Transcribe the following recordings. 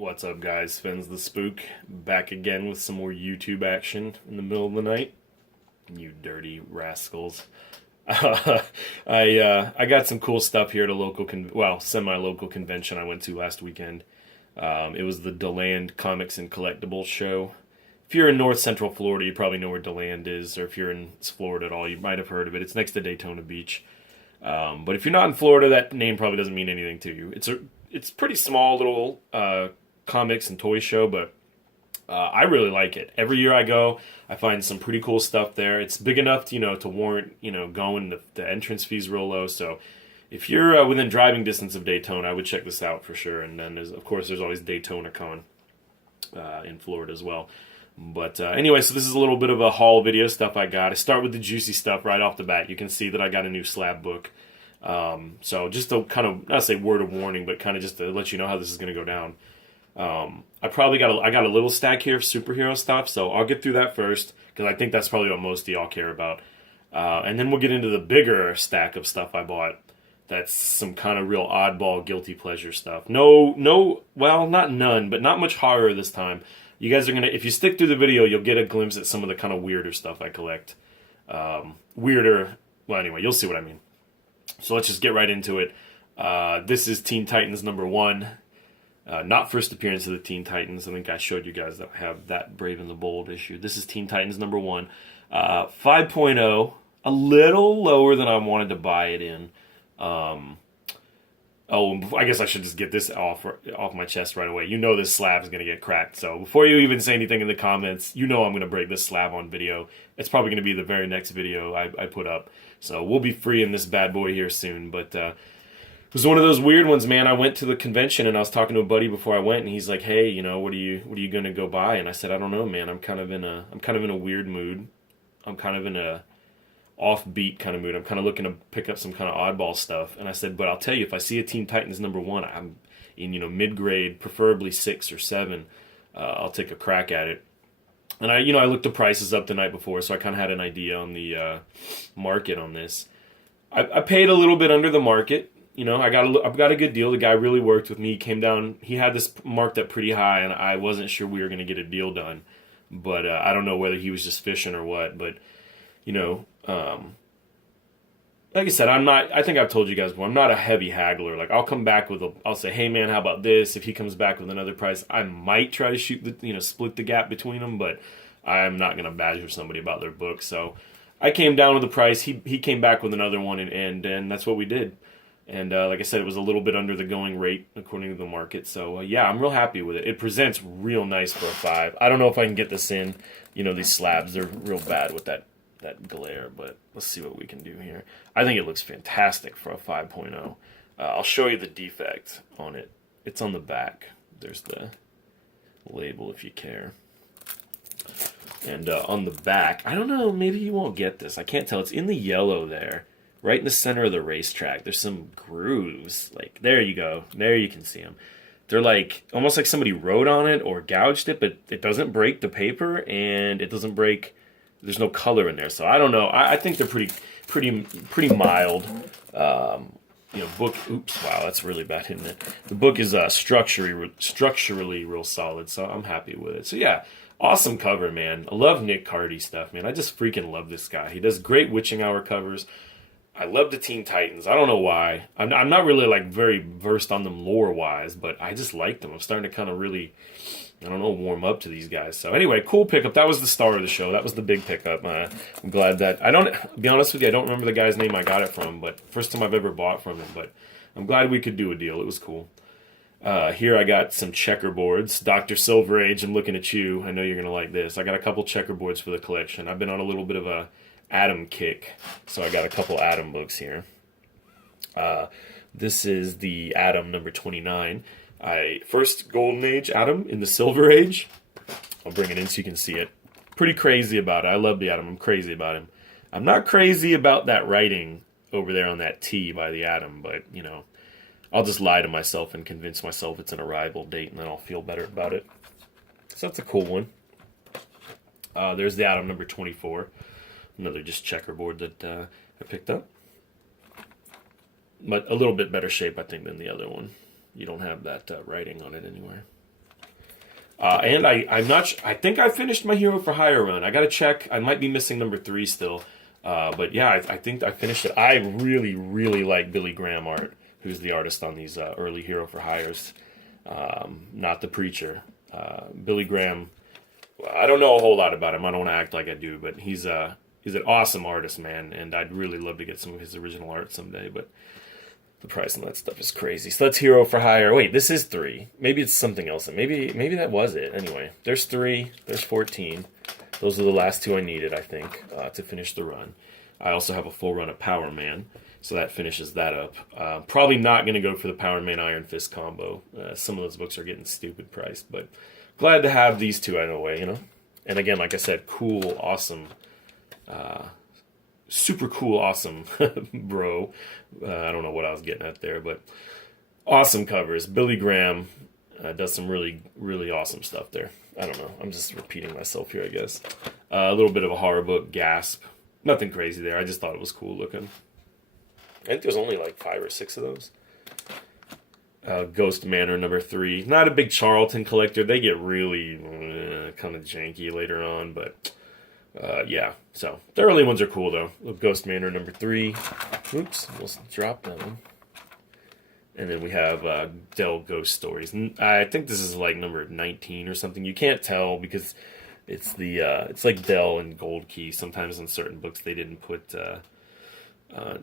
What's up, guys? Fins the Spook back again with some more YouTube action in the middle of the night. You dirty rascals! I got some cool stuff here at a local semi-local convention I went to last weekend. It was the Deland Comics and Collectibles Show. If you're in North Central Florida, you probably know where Deland is, or if you're in Florida at all, you might have heard of it. It's next to Daytona Beach. But if you're not in Florida, that name probably doesn't mean anything to you. It's pretty small little comics and toy show, but I really like it. Every year I go, I find some pretty cool stuff there. It's big enough to warrant going. The entrance fee's real low, so if you're within driving distance of Daytona, I would check this out for sure. And then there's always Daytona Con in Florida as well. But anyway, so this is a little bit of a haul video stuff I got. I start with the juicy stuff right off the bat. You can see that I got a new slab book. So just to kind of, not say word of warning, but kind of just to let you know how this is going to go down. I got a little stack here of superhero stuff, so I'll get through that first, because I think that's probably what most of y'all care about. And then we'll get into the bigger stack of stuff I bought. That's some kind of real oddball, guilty pleasure stuff. Well, not none, but not much horror this time. You guys are if you stick through the video, you'll get a glimpse at some of the kind of weirder stuff I collect. Anyway, you'll see what I mean. So let's just get right into it. This is Teen Titans #1. Not first appearance of the Teen Titans. I think I showed you guys that I have that Brave and the Bold issue. This is Teen Titans #1. 5.0. A little lower than I wanted to buy it in. I guess I should just get this off my chest right away. You know this slab is going to get cracked. So before you even say anything in the comments, you know I'm going to break this slab on video. It's probably going to be the very next video I put up. So we'll be freeing this bad boy here soon. But it was one of those weird ones, man. I went to the convention and I was talking to a buddy before I went, and he's like, "Hey, what are you going to go buy?" And I said, "I don't know, man. I'm kind of in a weird mood. I'm kind of in a offbeat kind of mood. I'm kind of looking to pick up some kind of oddball stuff." And I said, "But I'll tell you, if I see a Teen Titans #1, I'm in mid-grade, preferably 6 or 7. I'll take a crack at it." And I looked the prices up the night before, so I kind of had an idea on the market on this. I paid a little bit under the market. I've got a good deal. The guy really worked with me. He came down. He had this marked up pretty high, and I wasn't sure we were going to get a deal done. But I don't know whether he was just fishing or what. But like I said, I think I've told you guys before, I'm not a heavy haggler. Like, I'll come back I'll say, "Hey man, how about this?" If he comes back with another price, I might try to split the gap between them, but I'm not going to badger somebody about their book. So I came down with the price. He came back with another one, and that's what we did. And like I said, it was a little bit under the going rate according to the market. So yeah, I'm real happy with it. It presents real nice for a 5. I don't know if I can get this in. These slabs, they're real bad with that glare, but let's see what we can do here. I think it looks fantastic for a 5.0. I'll show you the defect on it. It's on the back. There's the label if you care. And on the back, I don't know, maybe you won't get this. I can't tell. It's in the yellow there, right in the center of the racetrack. There's some grooves. Like, there you go. There you can see them. They're like almost like somebody wrote on it or gouged it, but it doesn't break the paper, and it doesn't break. There's no color in there, so I don't know. I think they're pretty mild. Book. Oops, wow, that's really bad, isn't it? The book is structurally real solid, so I'm happy with it. So yeah, awesome cover, man. I love Nick Cardy stuff, man. I just freaking love this guy. He does great Witching Hour covers. I love the Teen Titans. I don't know why. I'm not really very versed on them lore wise, but I just like them. I'm starting to kind of really, warm up to these guys. So anyway, cool pickup. That was the star of the show. That was the big pickup. I'm glad that be honest with you, I don't remember the guy's name I got it from, but first time I've ever bought from him. But I'm glad we could do a deal. It was cool. Here I got some checkerboards. Dr. Silver Age, I'm looking at you. I know you're gonna like this. I got a couple checkerboards for the collection. I've been on a little bit of a Atom kick, so I got a couple Atom books here. This is the Atom #29. First Golden Age Atom in the Silver Age. I'll bring it in so you can see it. Pretty crazy about it. I love the Atom. I'm crazy about him. I'm not crazy about that writing over there on that T by the Atom, but I'll just lie to myself and convince myself it's an arrival date, and then I'll feel better about it. So that's a cool one. There's the Atom #24. Another just checkerboard that I picked up. But a little bit better shape, I think, than the other one. You don't have that writing on it anywhere. And I'm not. I think I finished my Hero for Hire run. I got to check. I might be missing number 3 still. But yeah, I think I finished it. I really, really like Billy Graham art, who's the artist on these early Hero for Hires. Not the preacher. Billy Graham. I don't know a whole lot about him. I don't want to act like I do, but he's an awesome artist, man. And I'd really love to get some of his original art someday. But the price on that stuff is crazy. So that's Hero for Hire. Wait, this is 3. Maybe it's something else. Maybe that was it. Anyway, there's 3. There's 14. Those are the last 2 I needed, I think, to finish the run. I also have a full run of Power Man, so that finishes that up. Probably not going to go for the Power Man Iron Fist combo. Some of those books are getting stupid priced, but glad to have these 2 out of the way, you know? And again, like I said, cool, awesome, super cool, awesome, bro. I don't know what I was getting at there, but awesome covers. Billy Graham does some really, really awesome stuff there. I don't know. I'm just repeating myself here, I guess. A little bit of a horror book, Gasp. Nothing crazy there. I just thought it was cool looking. I think there's only like 5 or 6 of those. Ghost Manor number 3. Not a big Charlton collector. They get really kind of janky later on, but yeah. So the early ones are cool though. Ghost Manor number 3. Oops, almost dropped that one. And then we have Dell Ghost Stories. I think this is like number 19 or something. You can't tell because it's it's like Dell and Gold Key. Sometimes in certain books they didn't put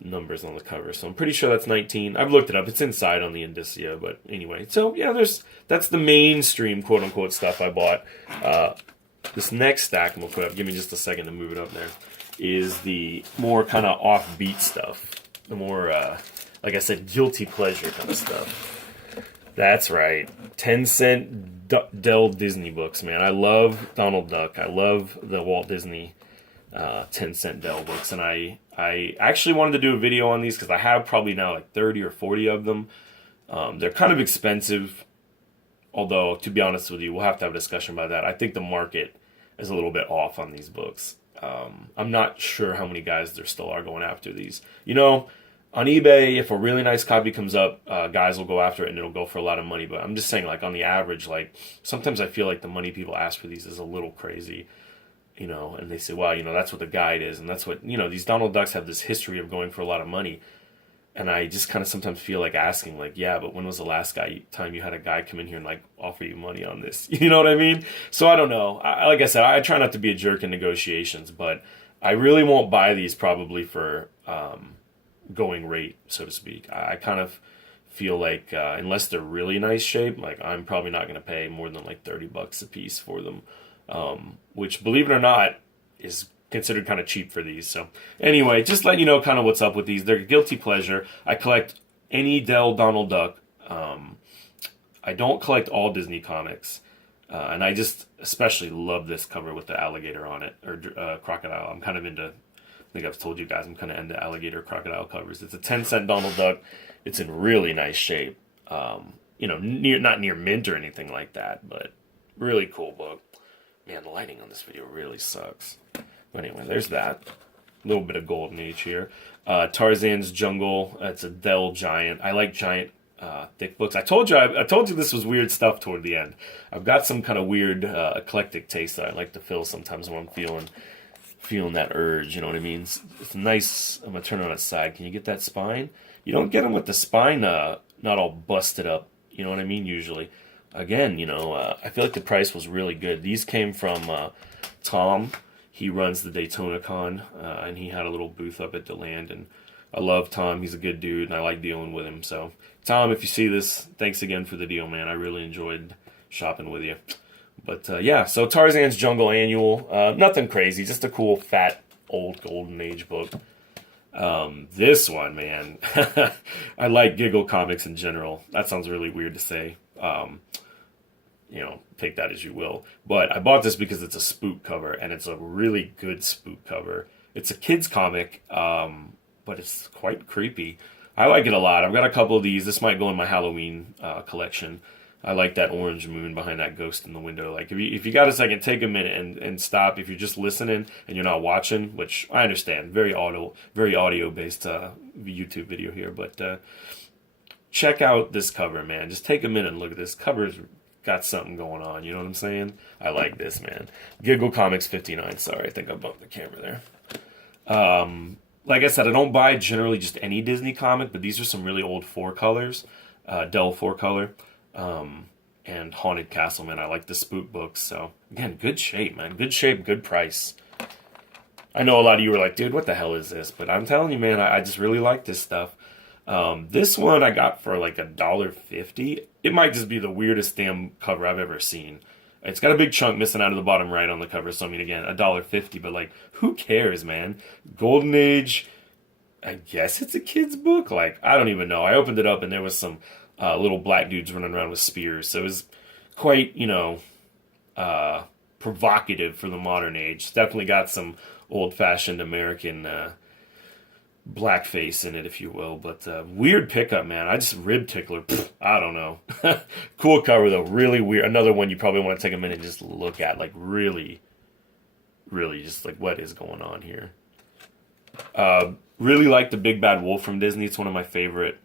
numbers on the cover, so I'm pretty sure that's 19. I've looked it up. It's inside on the indicia, but anyway. So yeah, that's the mainstream quote unquote stuff I bought. This next stack I'm gonna put up. Give me just a second to move it up there. Is the more kind of offbeat stuff. The more like I said, guilty pleasure kind of stuff. That's right. 10-cent Dell Disney books, man. I love Donald Duck. I love the Walt Disney 10-cent Dell books. And I actually wanted to do a video on these because I have probably now like 30 or 40 of them. They're kind of expensive. Although, to be honest with you, we'll have to have a discussion about that. I think the market is a little bit off on these books. I'm not sure how many guys there still are going after these. You know, on eBay, if a really nice copy comes up, guys will go after it and it'll go for a lot of money. But I'm just saying, like, on the average, like, sometimes I feel like the money people ask for these is a little crazy, you know, and they say, well, you know, that's what the guide is. And that's what, you know, these Donald Ducks have this history of going for a lot of money. And I just kind of sometimes feel like asking, like, yeah, but when was the last time you had a guy come in here and, like, offer you money on this? You know what I mean? So I don't know. Like I said, I try not to be a jerk in negotiations, but I really won't buy these probably for going rate, so to speak. I kind of feel like unless they're really nice shape, like I'm probably not going to pay more than like $30 a piece for them, which, believe it or not, is considered kind of cheap for these. So anyway, just let you know kind of what's up with these. They're guilty pleasure. I collect any Dell Donald Duck. I don't collect all Disney comics. And I just especially love this cover with the alligator on it, or crocodile. I'm kind of into, I think I've told you guys, I'm kind of into alligator crocodile covers. It's a 10-cent Donald Duck. It's in really nice shape. You know, not near mint or anything like that, but really cool book. Man, the lighting on this video really sucks. But anyway, there's that. A little bit of golden age here. Tarzan's Jungle. It's a Dell Giant. I like giant thick books. I told you this was weird stuff toward the end. I've got some kind of weird eclectic taste that I like to fill sometimes when I'm feeling that urge. You know what I mean? It's nice. I'm gonna turn it on its side. Can you get that spine? You don't get them with the spine not all busted up. You know what I mean? Usually. Again, you know, I feel like the price was really good. These came from Tom. He runs the Daytona Con, and he had a little booth up at Deland, and I love Tom. He's a good dude, and I like dealing with him. So, Tom, if you see this, thanks again for the deal, man. I really enjoyed shopping with you. But, yeah, so Tarzan's Jungle Annual. Nothing crazy, just a cool, fat, old Golden Age book. This one, man, I like Giggle comics in general. That sounds really weird to say. You know, take that as you will. But I bought this because it's a spook cover, and it's a really good spook cover. It's a kid's comic, but it's quite creepy. I like it a lot. I've got a couple of these. This might go in my Halloween collection. I like that orange moon behind that ghost in the window. Like, if you got a second, take a minute and stop. If you're just listening and you're not watching, which I understand, very audio-based YouTube video here, but check out this cover, man. Just take a minute and look at this. Cover is got something going on. You know what I'm saying? I like this, man. Giggle Comics 59. Sorry, I think I bumped the camera there. Like I said, I don't buy generally just any Disney comic, but these are some really old 4-colors. Dell 4-color. And Haunted Castle, man. I like the spook books. So, again, good shape, man. Good shape, good price. I know a lot of you were like, dude, what the hell is this? But I'm telling you, man, I just really like this stuff. This one I got for like $1.50. It might just be the weirdest damn cover I've ever seen. It's got a big chunk missing out of the bottom right on the cover. So, I mean, again, $1.50. But, like, who cares, man? Golden Age, I guess it's a kid's book. Like, I don't even know. I opened it up and there was some little black dudes running around with spears. So it was quite, you know, provocative for the modern age. Definitely got some old-fashioned American blackface in it, if you will. But weird pickup, man. I just rib tickler. Pfft, I don't know. Cool cover, though. Really weird. Another one you probably want to take a minute and just look at. Like, really, really just like, what is going on here? Really like the Big Bad Wolf from Disney. It's one of my favorite.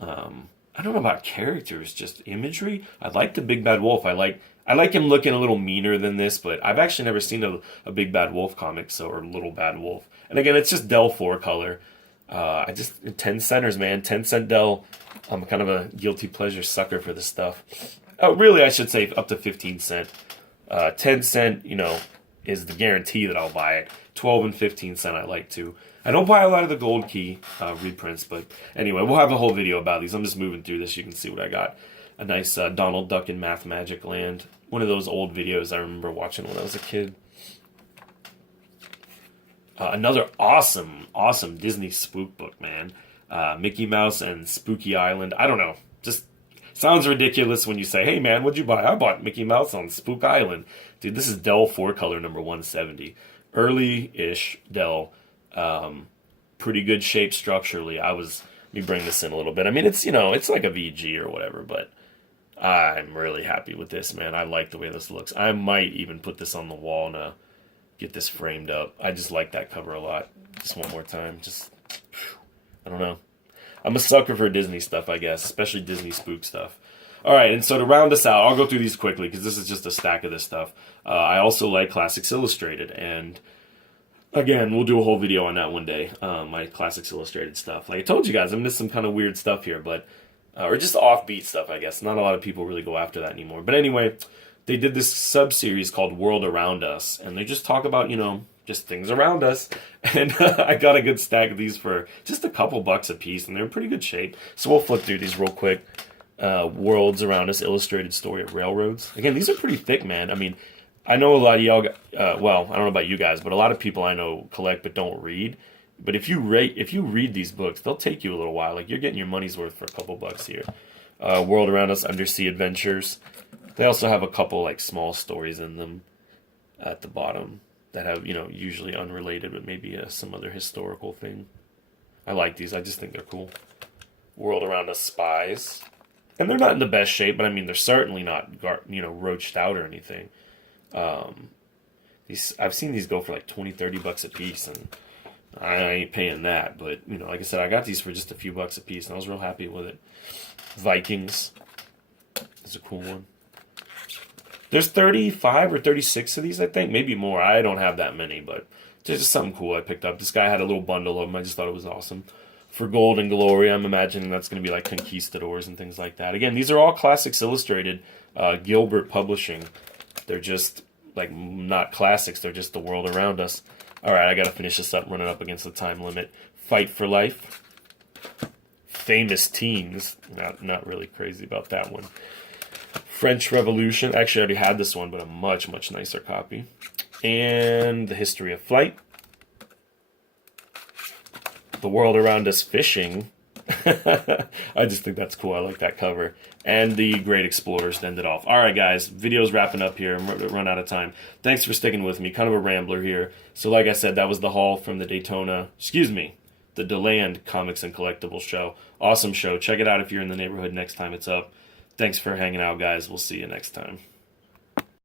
I don't know about characters, just imagery. I like the Big Bad Wolf. I like him looking a little meaner than this, but I've actually never seen a Big Bad Wolf comic, or Little Bad Wolf. And again, it's just Dell 4-color. 10 centers, man. 10-cent Dell. I'm kind of a guilty pleasure sucker for this stuff. Oh, really, I should say up to 15 cent. 10 cent, you know, is the guarantee that I'll buy it. 12 and 15 cent I like to. I don't buy a lot of the Gold Key reprints, but anyway, we'll have a whole video about these. I'm just moving through this. You can see what I got. A nice Donald Duck in Math Magic Land. One of those old videos I remember watching when I was a kid. Another awesome Disney spook book, man. Mickey Mouse and Spooky Island. I don't know. Just sounds ridiculous when you say, hey, man, what'd you buy? I bought Mickey Mouse on Spook Island. Dude, this is Dell 4-color number 170. Early-ish Dell. Pretty good shape structurally. Let me bring this in a little bit. I mean, it's, you know, it's like a VG or whatever, but I'm really happy with this, man. I like the way this looks. I might even put this on the wall and get this framed up. I just like that cover a lot. Just one more time. Just, I don't know. I'm a sucker for Disney stuff, I guess, especially Disney spook stuff. All right, and so to round us out, I'll go through these quickly because this is just a stack of this stuff. I also like Classics Illustrated, and again, we'll do a whole video on that one day, my Classics Illustrated stuff. Like I told you guys, I missed some kind of weird stuff here, but or just offbeat stuff, I guess. Not a lot of people really go after that anymore. But anyway, they did this sub-series called World Around Us, and they just talk about, you know, just things around us. And I got a good stack of these for just a couple bucks a piece, and they're in pretty good shape. So we'll flip through these real quick. Worlds Around Us, Illustrated Story of Railroads. Again, these are pretty thick, man. I mean, I know a lot of y'all, well, I don't know about you guys, but a lot of people I know collect but don't read. But if you read these books, they'll take you a little while. Like, you're getting your money's worth for a couple bucks here. World Around Us, Undersea Adventures. They also have a couple, like, small stories in them at the bottom that have, you know, usually unrelated, but maybe some other historical thing. I like these. I just think they're cool. World Around Us, Spies. And they're not in the best shape, but I mean, they're certainly not, you know, roached out or anything. I've seen these go for like 20, 30 bucks a piece, and I ain't paying that. But, you know, like I said, I got these for just a few bucks a piece, and I was real happy with it. Vikings is a cool one. There's 35 or 36 of these, I think. Maybe more. I don't have that many, but just something cool I picked up. This guy had a little bundle of them. I just thought it was awesome. For Gold and Glory, I'm imagining that's going to be like Conquistadors and things like that. Again, these are all Classics Illustrated, Gilbert Publishing. They're just, like, not classics. They're just the world around us. All right, I got to finish this up, running up against the time limit. Fight for Life. Famous Teens. Not really crazy about that one. French Revolution. Actually, I already had this one, but a much, much nicer copy. And The History of Flight. The World Around Us, Fishing. I just think that's cool. I like that cover. And The Great Explorers to end it off. All right, guys. Video's wrapping up here. I'm run out of time. Thanks for sticking with me. Kind of a rambler here. So like I said, that was the haul from the the Deland Comics and Collectibles Show. Awesome show. Check it out if you're in the neighborhood next time it's up. Thanks for hanging out, guys. We'll see you next time.